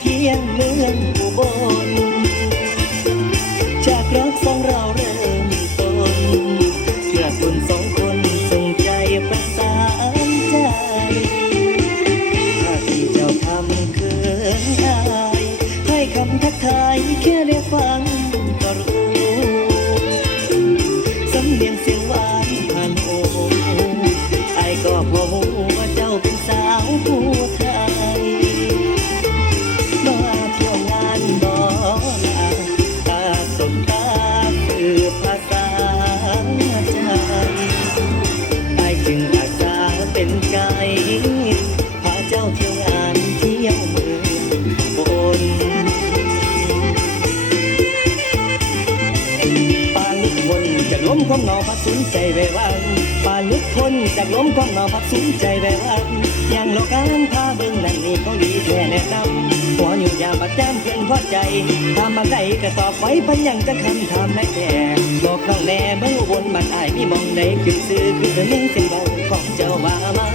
เทียนเมืองอุบล ความเงาพัดสุนใจไปวันปาลุกพลจากล้มความเงาพัดสุนใจไปวันอย่างโลกานพาเบิ่งนั่นนี่ของดีแท้แนะนำหัวอยู่ยามประจำเพื่อนพอใจถามมาไกลก็ตอบไว้พันยังจะคำถามในแท้บอกน้องแน่เบิ่งอุบนบัดอายมีมองใดขึ้นซื้อคือเนหนึ่งสิ่งเบาของเจ้าว่ามา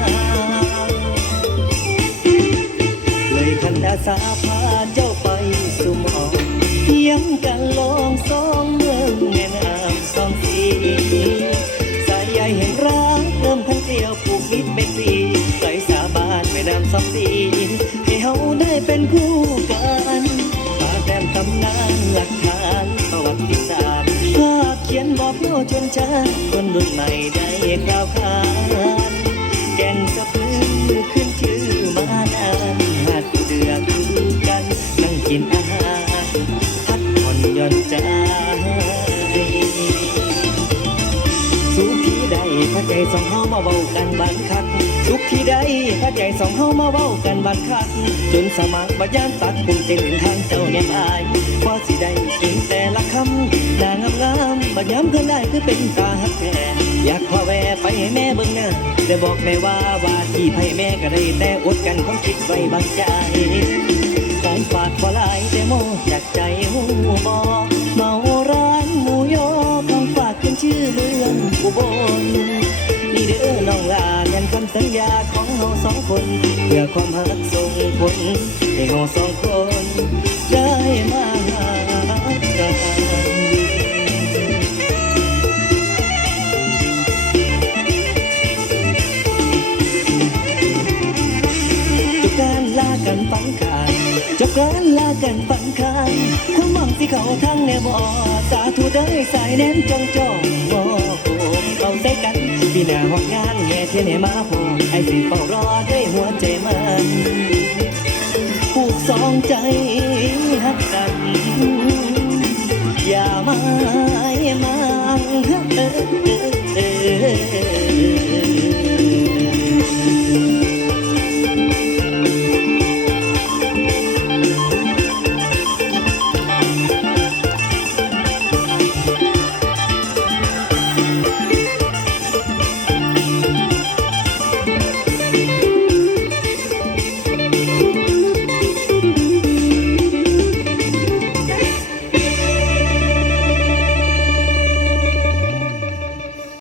เลยคันอาสาพาเจ้าไปสู่หมอกยังกันลองสองเมืองแม่น้ำ ให้เฮาได้เป็นคู่กันฝากแต้มตำนานหลักฐานประวัติศาสตร์ภาพเขียนบอกเล่าชนชาติคนรุ่นใหม่ได้กล่าวขานแก่นสะพื้นขึ้นชื่อมานานหาดเดือคือกันนั่งกินอาหารพักผ่อนหย่อนใจสุขที่ใดพระใจสองเฮามาเว้ากันบันคัก สุขที่ใดพระใจสองเฮามาเว้ากันบันคักจนสมัครบัญญัติตักคุณจะเห็นทางเจ้าแนบอายพอสิได้กินแต่ละคำนางงามๆบัดย้ำเพื่อนได้คือเป็นตาฮักแท้อยากพอแวะไปให้แม่เบิ่งหน้าแต่บอกแม่ว่าว่าที่ไผแม่ก็ได้แต่อดกันของคิดไว้บางใจของฝากบ่หลายแต่โมจากใจหูบอเมาร้านหมูยอของฝากขึ้นชื่อเมืองอุบล สัญญาของเราสองคน เพื่อความหักส่งผลให้เราสองคนได้มาหากันจบการลากันปังคายจบการลากันปังคายความหวังที่เขาทั้งแนบ่สาธุได้สายแนมจองจ้องบ่โอ้เอาใจกันพี่หน้าหอกงาน เขียนห้มาโหไอ้สิเฝ้ารอด้วยหัวใจมันผูกสองใจหักกัน